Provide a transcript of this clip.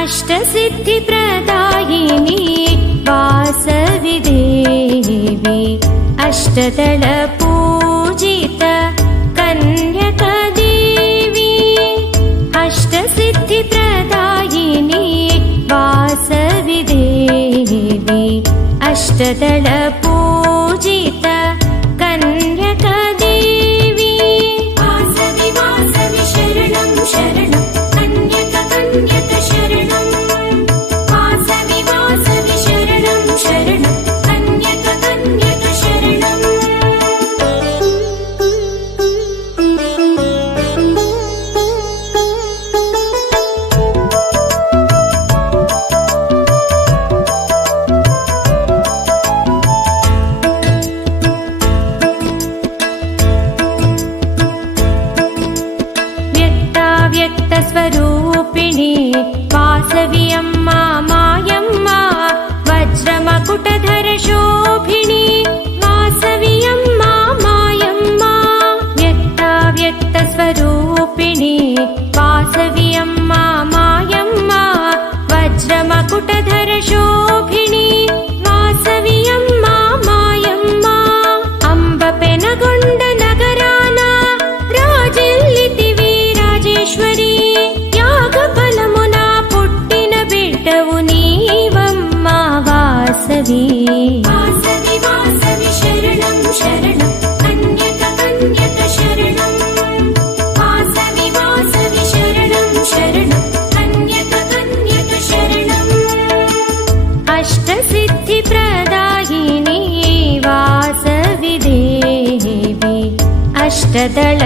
अष्टसिद्धिप्रदायिनी वासवि देवी अष्टदलपूजित कन्यका देवी अष्टसिद्धिप्रदायिनी वासवि देवी अष्टदलपूजित कन्यका देवी वासवि वासवि शरणं शरणं कन्यका कन्यका शरणं वासवि वासवि शरणं शरणं कन्यका कन्यका शरणं व्यक्ताव्यक्तस्वरूपिणी वासवि अम्मा मायम्मा वज्रमकुटधरशोभिनी वासवि अम्मा मायम्मा व्यक्ताव्यक्तस्वरूपिणी वासवि अम्मा मायम्मा वज्रमकुटधरशोभिनी वासवि अम्मा मायम्मा अम्बपेनगొండ नगरान राजिल्लितिवि राजेश्वरी यागफलमुन पुट्टिन बिड्डवु नीवम्मा वासवि वासवि वासवि शरणं शरणं कन्यका कन्यका शरणं वासवि वासवि शरणं शरणं कन्यका कन्यका शरणम् अष्टसिद्धिप्रदायिनी वासवि देवी अष्टदल